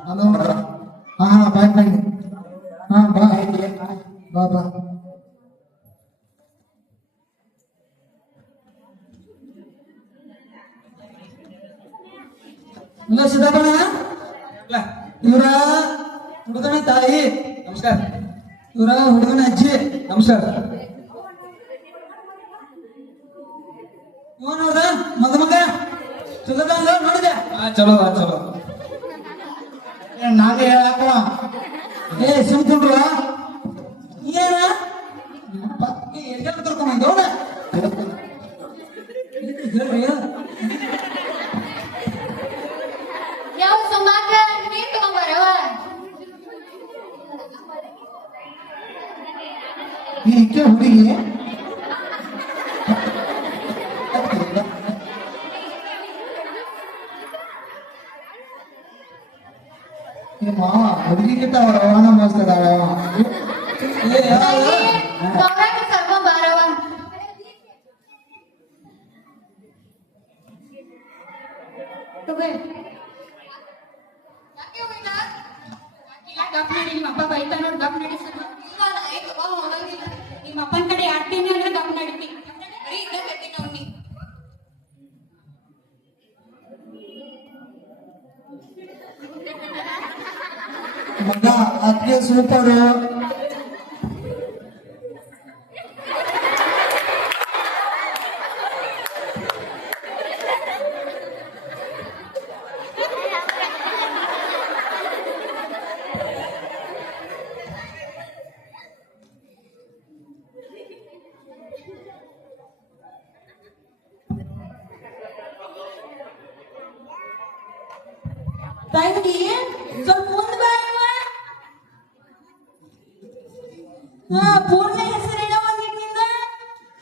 ಹಲೋ ಹಾ ಹಾ ಬಾಯ್ ಬನ್ನಿ ಹಾ ಬಾ ಬಾ ಬಾ ಹಲೋ ಸಿದ್ದಪ್ಪಣ್ಣ ಇವರ ಹುಡುಗನ ತಾಯಿ ನಮಸ್ಕಾರ ಇವರ ಹುಡುಗನ ಅಜ್ಜಿ ನಮಸ್ಕಾರ ಇವ ನೋಡ್ದ ಮಗ ಚಲೋದ ನೋಡಿದೆ ಹಾ ಚಲೋ ಚಲೋ ನಾನೇ ಹೇಳಕ್ಕ ಏ ಸುಮ್ಕೊಂಡ್ರು ಏನ ಎಲ್ಲಿ ಕರ್ಕೊಂಡ್ ಹೇಳ್ರಿ ಈಕೆ ಹುಡುಗಿ ನಿಮ್ಮ ಹುಡುಗಿಗಿಂತ ಅವ್ರ ಅವನ ಮಸ್ಕದಾಳ ಕರ್ಕೊಂಡ್ ಬಾರವ ಗಪ್ ನಡಿ, ನಿಮ್ಮ ಅಪ್ಪ ಬೈತಾ ನೋಡ್, ಗಪ್ ನಡಿ ಸ್ವಲ್ಪ. ನಿಮ್ಮ ಅಪ್ಪನ ಕಡೆ ಆಡ್ತೀನಿ ಅಂದ್ರೆ ಗಪ್ ನಡಿತಿ. ಮಗ ಅಕ್ಕೆ ಸೂಪರ್ ತಂಗಿ ಸ್ವಲ್ಪ ಮುಂದ್ ಬಾರವ್ವ. ಹಾ ಪೂರ್ಣ ಹೆಸರೇನ ಒಂದಿಟ್ಟಿಂದ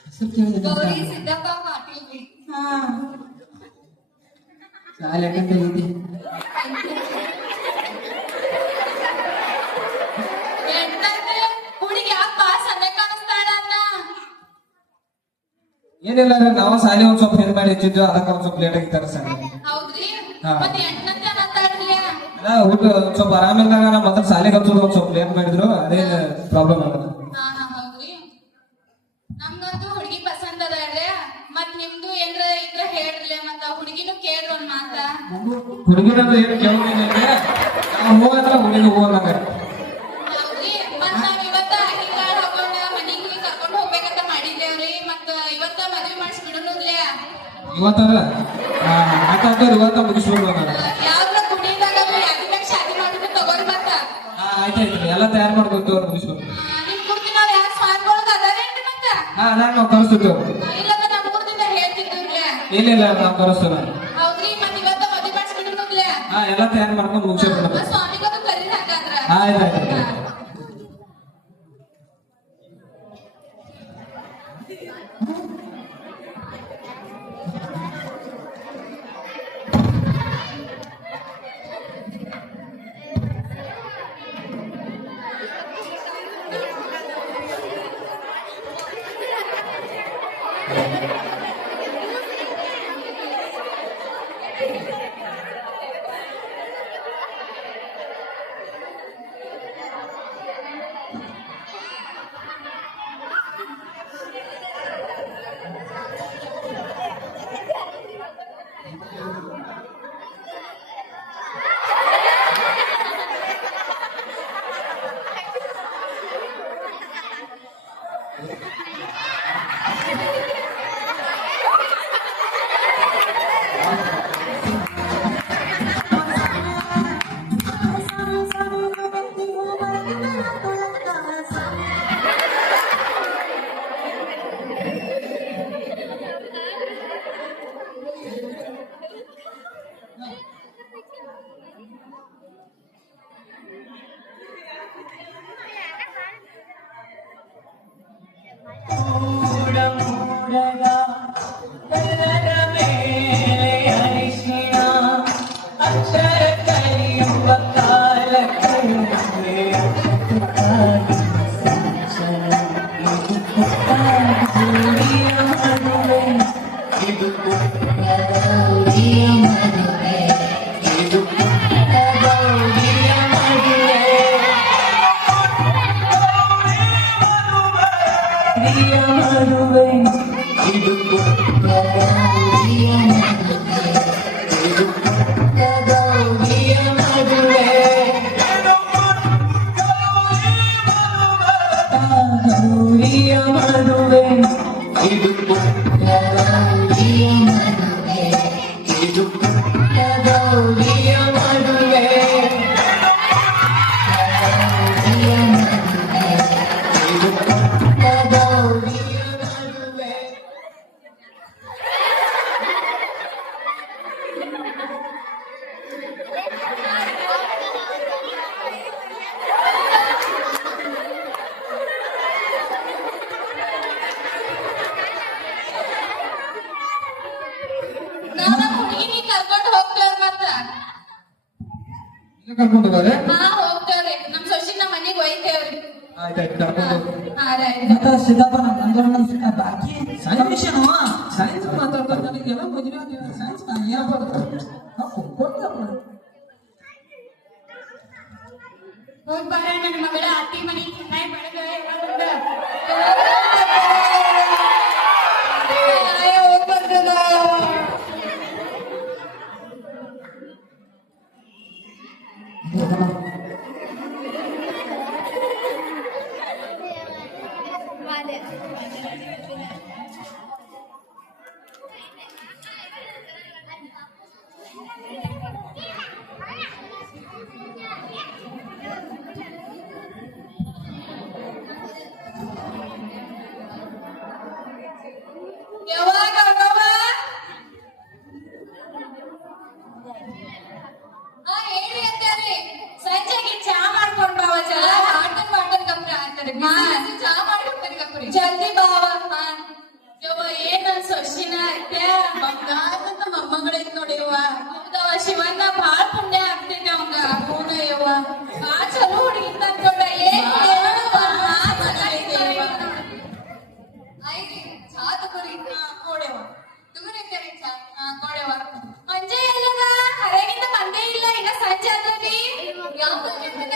ಹೆಸರು ಕೇಳಿದೆ ಗೌರಿ ಸಿದ್ದಪ್ಪ ಪಾಟೀಲ್ ರೀ. ಹಾ ಸಾಲ ಯಾಕಂತ ಐತಿ ಎಂತಂದ್ರೆ ಹುಡುಗಿ ಅಪ್ಪ ಸಣ್ಣ ಕಾಣಿಸ್ತಾಳ ಅನ್ನ. ಏನಿಲ್ಲ ನಾವು ಸಾಲಿ ಒಂದ್ ಸ್ವಲ್ಪ ಹೆಲ್ಪ್ ಮಾಡಿ ಹೆಚ್ಚಿದ್ದು ಅದಕ್ಕೆ ಒಂದ್ ಸ್ವಲ್ಪ ಲೇಟ್ ಆಗಿತ್ತಾರ ಸರ್ ಹೌದ್ರಿ ಹಾ. ಮತ್ತೆ ಎಂಟಂತೆ ಅನ್ನತ್ತಾಳ್ರಿ. ಊಟ ಒಂದ್ ಸ್ವಲ್ಪ ಆರಾಮಿಲ್ದಾಗ ನಮ್ಮ ಹತ್ರ ಸಾಲಿಗೆ ಹಚ್ಚೋದು ಒಂದ್ ಸ್ವಲ್ಪ ಲೇಟ್ ಮಾಡಿದ್ರು ಅದೇನ್ ಪ್ರಾಬ್ಲಮ್ ಆಗಲ್ಲ ಹಾ ಹೌದ್ರಿ. ನಮ್ಗಂತೂ ಹುಡುಗಿ ಪಸಂದ್ ಅದಾಳ್ರಿ. ಮತ್ ನಿಮ್ದು ಏನ್ರ ಇದ್ರ ಹೇಳ್ರಲೆ ಮತ್ತ ಹುಡುಗಿನೂ ಕೇಳ್ರಿ ಒಂದ್ ಮಾತ. ಹುಡುಗಿನ ಏನು ಕೇಳೋದಿಲ್ಲ ನಾವು ಹೋಗಂದ್ರ ಹುಡುಗಿ ಹೋಗಂಗ ಹೌದ್ರಿ ಮತ್ ನಾವ್ ಇವತ್ತ ಅಕ್ಕಿ ಕಾಳ್ ಹಾಕೊಂಡ ಮನಿಗೆ ಕರ್ಕೊಂಡ್ ಹೋಗ್ಬೇಕಂತ ಮಾಡಿದ್ದೇವ್ರಿ. ಮತ್ತ ಇವತ್ತ ಮದ್ವಿ ಮಾಡಿಸ್ಬಿಡುನುಗ್ಲೆ. ಇವತ್ತಾರ ಆಕಾದ್ರೆ ಇವತ್ತ ಮುಗಿಸ್ಬಿಡ್ಬೋದು ನಾನು ಯಾವ್ದ್ರ ಕುಡಿದಾಗ ಯಾವ್ದಾಗ ಶಾದಿ ಮಾಡಿದ್ರೆ ತಗೋರಿ ಮತ್ತ. ಆಯ್ತಾಯ್ತು ಎಲ್ಲ ತಯಾರು ಮಾಡ್ಕೊತೀವಿ ಅವ್ರು ಮುಗಿಸ್ಬಿಡ್ತೀವಿ ನಿಮ್ ಕುರ್ತಿ ನಾವ್ ಯಾಕೆ ಸ್ವಾಮಿಗೊಳಗ ಅದಾರೇನ್ರಿ ಮತ್ತ? ಅದಾಗ ನಾವು ಕಳಿಸ್ತಿದ್ದೇವೆ ಇಲ್ಲದ ನಮ್ ಕುರ್ತಿಂದ ಹೇಳ್ತಿದ್ದುರ್ಲೆ. ಇಲ್ಲ ನಾವು ಕಳಿಸ್ತೇವೆ ಹೌದ್ರಿ ಮತ್ ಇವತ್ತ ಮದ್ವಿ ಮಾಡಿಸ್ಬಿಡುನುಗ್ಲೆ. ಎಲ್ಲ ತಯಾರು ಮಾಡ್ಕೊಂಡು ಮುಗಿಸ್ಬಿಡ್ತೀವಿ ಸ್ವಾಮಿಗೊಳಗ ಕರೀರಿ ಹಾಗಾದ್ರ. ಆಯ್ತಾಯ್ತು ಕರ್ಕೊಂಡು ಹೋಗ್ತಾರ ಮತ್ತ ಕರ್ಕೊಂಡು ಹೋಗೋರೆ ಹಾ ಹೋಗ್ತಾವ್ರಿ ನಮ್ ಸೊಸಿ ನಮ್ಮ ಮನೆಗ್ ಒಯ್ತೇವ್ರಿ ಆಯ್ತಾಯ್ತು ಕರ್ಕೊಂಡು ಹೋಗು. ಹಾ ರೈಟ್ ಮತ್ತ ಸಿದ್ದಪ್ಪ ನಮ್ಮ ಬಾಕಿ ಸೈನ್ಸ್ ವಿಷಯನು ಸೈನ್ಸ್ ಮಾತಾಡ್ತಾರೆ ನನಗೆಲ್ಲ ಮದುವೆ ಆಗಿದೆ ಸೈನ್ಸ್ ಏನಪ್ಪ ಹೋಗ್ ಬಾರ ನನ್ನ ಮಗಳ ಅತ್ತಿ ಮನಿ ಚೆನ್ನಾಗಿ ಬೆಳೆದ ಯಾವಾಗ ಅರ್ಗವ ಹಾ ಹೇಳಿ ಅಂತಾರಿ ಸಂಜೆಗೆ ಚಾ ಮಾಡ್ಕೊಂಡ್ ಬಾವ ಚಲ ಬಾಟನ್ ಕಪ್ರಿ ಅಂತಾರೆ ಚಾ ಮಾಡ್ಕೊಂತಾರೆ ಕಪ್ರಿ ಜಲ್ದಿ ಬಾವ ಹಾ ಯವ್ವ ಏನ್ ಸೊಸಿನ ಅತ್ತೆ ಬಂಗಾರದ ಮೊಮ್ಮಗಳೈತ್ ನೋಡಿವ ಹೌದವ ಶಿವಣ್ಣ ಬಾಳ ಪುಣ್ಯ ಆಗ್ತೈತೆ ಅವಂಗ ಹೂನ ಯವ್ವ ಬಾ ಚಲೋ ಹುಡುಗಿ ತಂದ್ಕೊಂಡ ಏನ್ ಹೇಳುವ ಐರಿ ಚಾ ತಗೋರಿ ಕೊಡೆವ ತಗೋರಿ ಅಂತಾರೆ ಚಾ ಕೊಡೆವ ಮಂಜೆ ಎಲ್ಲದ ಹೊರಗಿಂದ ಬಂದೇ ಇಲ್ಲ ಇನ್ನ ಸಂಜೆ ಆದ್ರಿ ಯಾವ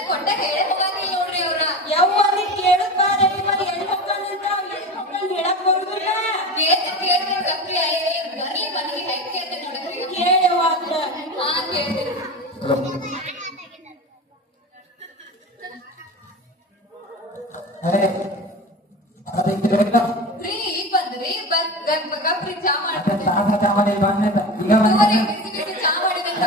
ಕೊಟ್ಟ ಹೇಳಕ್ಕಾಗಿ ನೋಡ್ರಿ ಅವ್ರ ಯವ್ವ ನೀ ಕೇಳಕ್ ಬಾರೆ ಮನೆ ಎಲ್ಲಿ ಹೋಗ್ಕೊಂಡಂತ ಹೇಳಕ್ ಬರುದಿಲ್ಲ ಕೇಳ್ತೀನಿ ಕಪ್ರಿ ಐರಿ ಬನ್ನಿ ಮನೆಗೆ ಹೆಂಗೆ ಅಂತ ನೋಡಕ್ರಿ ಕೇಳವ್ವ ಅಂತ ಹಾ ಕೇಳ್ತೀನಿ ಫ್ರೀ ಬಂದ್ರಿ ಕಪ್ರಿ ಚಾ ಮಾಡ್ತೀನಿ ತಗೋರಿ ಬಿಸಿ ಬಿಸಿ ಚಾ ಮಾಡಿದ್ರೆ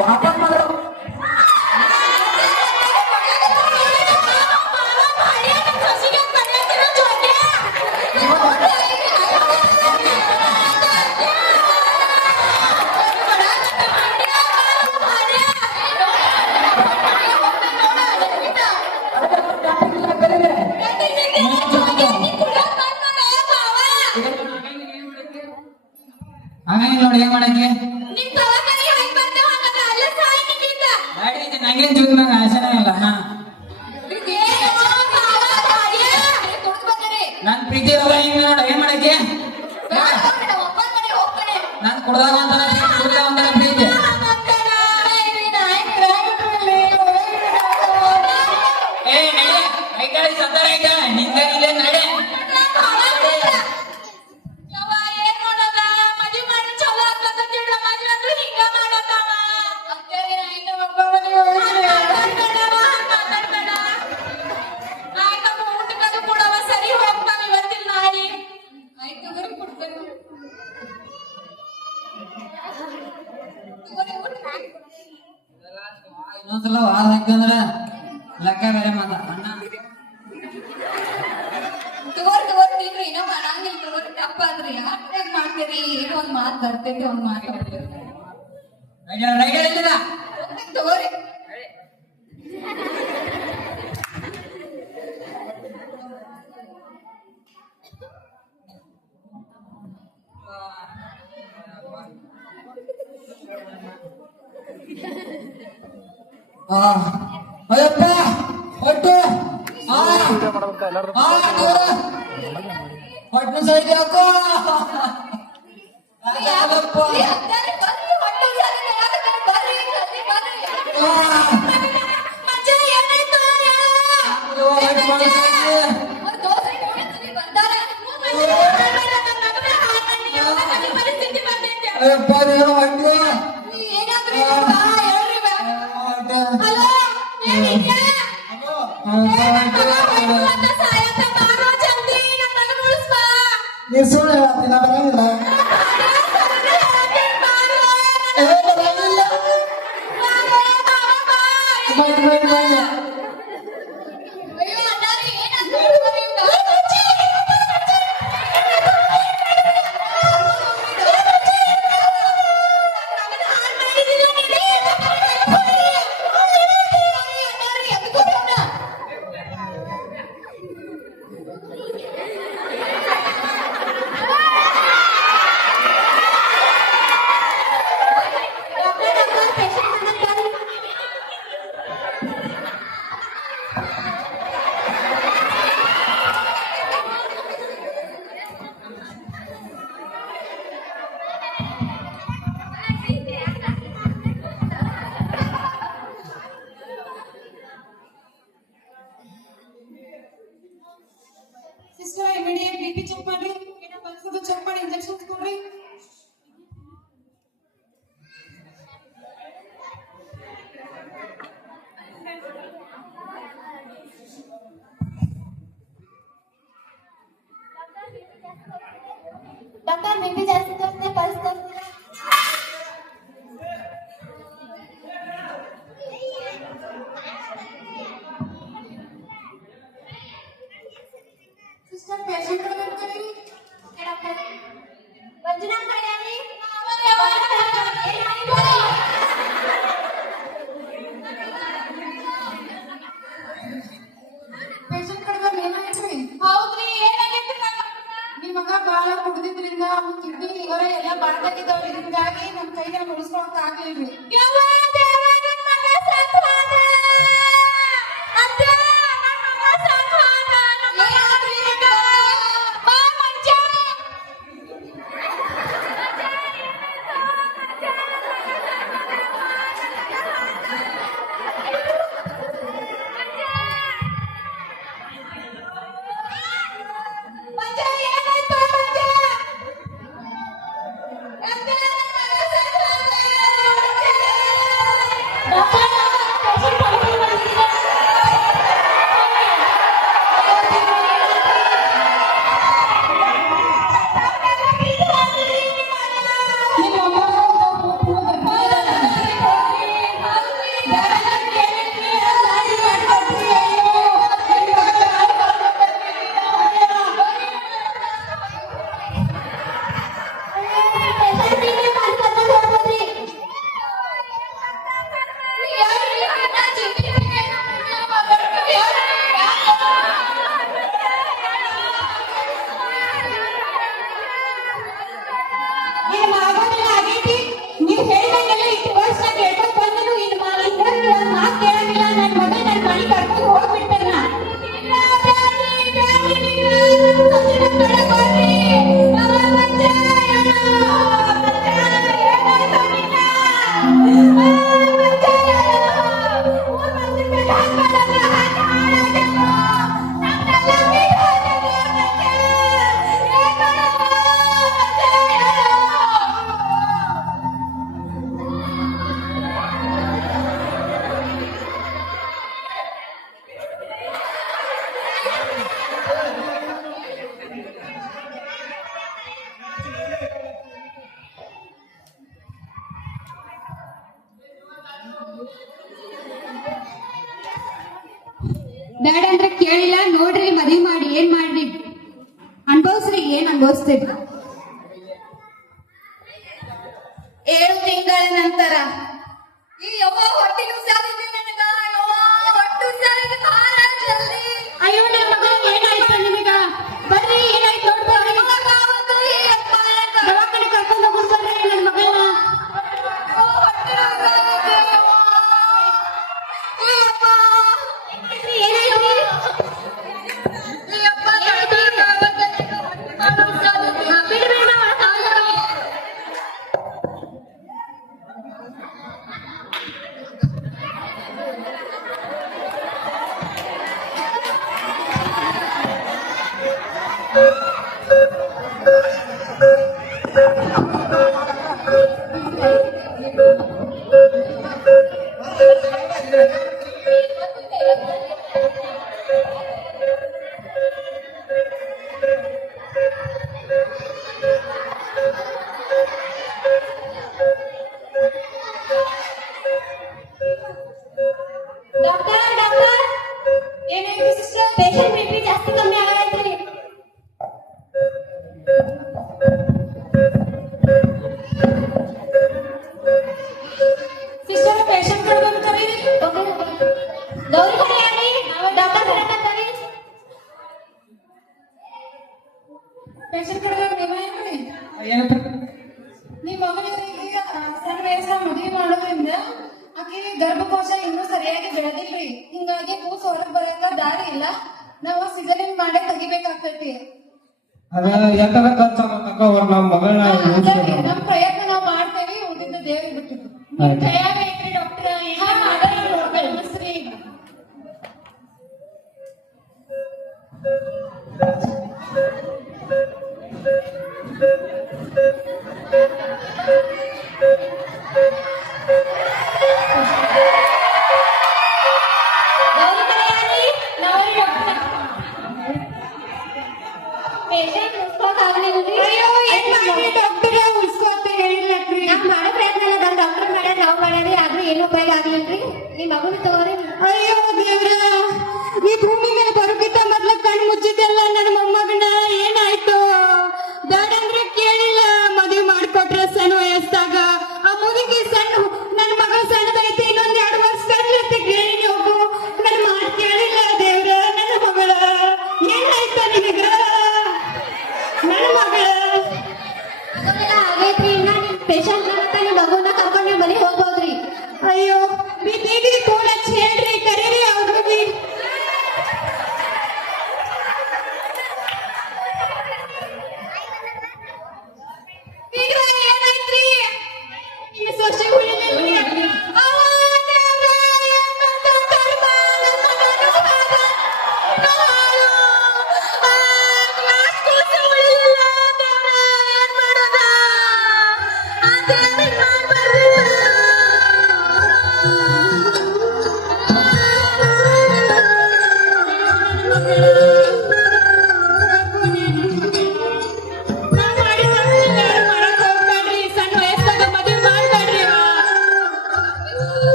ವಾಪಸ್ ಮಾಡಿದ್ರು ಹಂಗಾಗಿ ನೋಡಿ ಏನ್ ಮಾಡಕ್ಕೆ ನಿಮ್ ತವಕರಿ ಹೆಂಗ್ ಬರ್ತಾವ ಹಂಗದ ಅಲ್ಲ ಸಾಯಿ ನಿಂಗಿಂದ ಗಾಡಿ ಐತೆ ನಂಗೇನ್ ಜೀವನ ಆಸೆನೇ ಇಲ್ಲ ನನ್ ಪ್ರೀತಿ ಎಲ್ಲ ಹಿಂಗ ನೋಡ ಏನ್ ಮಾಡಕ್ಕೆ ನಾನ್ ಕುಡ್ದಾಗ ಒಂದರ ಪ್ರೀತಿ ಏ ನಡೆ ಐ ಗಾಡಿ ಸತ್ತಾರ ಐತ ನಿನ್ ಗಾಡಿ ಇಲ್ಲೇ ನಡೆ ಇನ್ನೊಂದ್ಸಲ ವಾದ ಹಾಕಂದ್ರ ಲೆಕ್ಕ ಬೇರೆ ಮಾತ ಅಣ್ಣ ತಗೋರಿ ಏನೋ ಮಾಡಂಗಿಲ್ಲ ತಗೋರಿ ತಪ್ಪಾದ್ರಿ ಯಾಕೆ ಮಾಡ್ತೀರಿ ಏನೋ ಒಂದ್ ಮಾತು ಬರ್ತೈತಿ ಒಂದ್ ಮಾತು ರೈಡರ್ ಇಲ್ಲಿದ ತಗೋರಿ ಅಯ್ಯಪ್ಪ ಹೊಟ್ಟೆ ಹೊಟ್ಟೆ ಸೈಡ್ ಯಾಕೋ ಅಯ್ಯಪ್ಪ ಹೊಟ್ಟೆ ನೀ ಸುಳ್ಳು ಹೇಳ್ತೀನಿ ನಾ ಬರಂಗಿಲ್ಲ ಸಿಸ್ಟರ್ ಇಮಿಡಿಯೇಟ್ BP ಚೆಕ್ ಮಾಡ್ರಿ, ಪಲ್ಸ್ ಚೆಕ್ ಮಾಡಿ ಇಂಜೆಕ್ಷನ್ ಕೊಡ್ರಿ. ಡಾಕ್ಟರ್ BP ಜಾಸ್ತಿ ತೋರಿಸ್ದೆ, ಪಲ್ಸ್ ತೋರಿಸ್ತಿಲ್ಲ. ಸಿಸ್ಟರ್ ಪೇಷಂಟ್ ಕರ್ಕೊಳ್ಳಿ. ಡಾಕ್ಟರ್ ಮಂಜುನಾಥ್ ಕಡೆಯಲ್ಲಿ ಪೇಷಂಟ್ ಕರ್ಕೊಂಡು ಏನಾಯ್ತು? ಹೌದ್ರಿ, ಏನಾಗೈತಿ ನಮ್ಮ ನಿಮ್ ಮಗ ಬಾಳ ಕುಡ್ದಿದ್ರಿಂದ ಅವ್ನ ಕಿಡ್ನಿ ಲಿವರ್ ಎಲ್ಲ ಬಾಳಾಗಿದ್ದಾವ್ರಿ. ಹಿಂಗಾಗಿ ನಮ್ ಕೈಗೆ ಉಳಿಸ್ಕೊಳಕ್ ಆಗ್ಲಿಲ್ರಿ. ಯವ್ವ ದೇವ, ನನ್ ಮಗ ಸತ್ವಾದ. ಅತ್ತೆ, ನನ್ ಮಗ ಸತ್ವಾದ. ನನ್ ಮಗ ಸತ್ವಾದ. ಬಾ ಮಂಜ. ಮಂಜ, ಏನಾಯ್ತು ಮಂಜ? ಅತ್ತೆ, ನನ್ ಮಗ ಸತ್ವಾದ. ಡಾಕ್ಟರ್ ಪೇಷಂಟ್ ಕರ್ಕೊಂಡು ಬಂದಿದ್ದೆ. ಬ್ಯಾಡ ಅಂದ್ರೆ ಕೇಳಿಲ್ಲ, ನೋಡ್ರಿ ಮದ್ವಿ ಮಾಡಿ ಏನ್ ಮಾಡ್ಲಿ, ಅನ್ಭವಿಸ್ರಿ ಏನ್ ಅನ್ಭವಿಸ್ತೀರಿ. 7 ತಿಂಗಳ ನಂತರ ಈ ಯವ್ವ ಹೊಟ್ಟೆ ಉಸಾರಿದೆ ನನಗ. ಯವ್ವ ಹೊಟ್ಟೆ ಉಸಾರಿದೆ, ಬಾಳ ಜಲ್ದಿ. ಅಯ್ಯೋ ನನ್ನ ಮಗ ಏನಾಯ್ತು ನಿಮಗ? ಬರ್ರಿ, ಏನಾಯ್ತು ನೋಡ್ಬರ್ರಿ. ಯಾವಾಗಾವತ್ತು ಈ ಅಪ್ಪ ನನಗ ದವಾಖಾನೆ ಕರ್ಕೊಂಡು ಹೋಗ್ಬಿಡ್ ಬರ್ರಿ ನನ್ನ ಮಗನ. ಹೊಟ್ಟೆ ಉಸಾರಿದೆ ಯವ್ವ. ಈ ಅಪ್ಪ ಏನಾಯ್ತು? ಈ ಅಪ್ಪ ಯಾವಾಗಾವತ್ತು ಹೊಟ್ಟೆ ಉಸಾರಿದೆ. ಬಿಡ್ರಿ ನಾವು ಒಳಗೆ ಹೋಗೋಣ. ಡಾಕ್ಟರ್ ಏನಾಯ್ತು ಸಿಸ್ಟರ್? ಪೇಷಂಟ್ BP ಜಾಸ್ತಿ ಕಮ್ಮಿ ಆಗೈತ್ರಿ. ಪೇಷಂಟ್ ಕಡೆ ನೀವೇನ್ರಿ ಏನಂತ ನಿಮ್ ಮಗಳಿಗೆ ಈಗ ಸಣ್ಣ ವಯಸ್ಸ ಮದುವೆ ಮಾಡೋದ್ರಿಂದ ಆಕೆ ಗರ್ಭಕೋಶ ಇನ್ನೂ ಸರಿಯಾಗಿ ಬೆಳೆದಿಲ್ರಿ ಹಿಂಗಾಗಿ ಕೂಸು ಹೊರಗ್ ಬರಕ ದಾರಿ ಇಲ್ಲ ನಾವು ಸಿಸರಿನ್ ಮಾಡೇ ತೆಗಿಬೇಕಾಗ್ತೈತಿ ಅದ ಯಾಕಂದ್ರೆ ಖರ್ಚಾಗತ್ತಕ್ಕ ನಮ್ಮ ಮಗಳನ್ನ ನಮ್ ಪ್ರಯತ್ನ ನಾವು ಮಾಡ್ತೇವಿ ಉಳಿದ ದೇವ್ರಿಗೆ ಬಿಟ್ಟಿದ್ದು ದಯವೇನ್ರಿ ಡಾಕ್ಟರ್ ನಮಸ್ರಿ ಗೌರಿ ಕಲ್ಯಾಣಿ ನಾವ್ರಿ ಡಾಕ್ಟರ್ ಪೇಷಂಟ್ ಉಳಿಸ್ಕೋಕಾಗ್ಲಿಲ್ರಿ ಡಾಕ್ಟರ್ ಉಳಿಸ್ಕೋತ ಹೇಳಿಲ್ಲಕ್ರಿ ನಾವ್ ಮಾಡೋ ಪ್ರಯತ್ನ ಎಲ್ಲ ನಮ್ ಡಾಕ್ಟರ್ ಮಾಡ್ಯಾರ ನಾವ್ ಮಾಡ್ಯಾರಿ ಆದ್ರೂ ಏನು ಉಪಯೋಗ ಆಗ್ಲಿಲ್ರಿ ನಿಮ್ ಮಗುನ ತಗೋರಿ ಅಯ್ಯೋ ದೇವ್ರ ಈ ಭೂಮಿ ಮೇಲೆ ಬರೋಕ್ಕಿಂತ ಮೊದ್ಲ ಕಣ್ ಮುಚ್ಚಿದ್ದೆಲ್ಲ ನನ್ನ ಮೊಮ್ಮಗನ ಏನಾಯ್ತು ಬೇಡ ಅಂದ್ರೆ ಕೇಳಿಲ್ಲ ಮದುವೆ ಮಾಡ್ಕೊಟ್ರ ಸಣ್ಣ ವಯಸ್ಸಾಗ ಆ ಮುದುಕಿ ಸಣ್ಣ ನನ್ನ ಮಗ ಸಣ್ಣದೈತಿ ಇನ್ನೊಂದ್ 2 ವರ್ಷ ಸಣ್ಣತ್ತ ಕೇಳಿ ಹೋಗು ನನ್ನ ಮಾತು ಕೇಳಿಲ್ಲ ದೇವ್ರ ನನ್ನ ಮಗಳ ಏನಾಯ್ತ ನಿನಗ ನನ್ನ ಮಗಳ ಆಗೈತ್ರಿ ಇನ್ನ ನಿಮ್ ಪೇಷಂಟ್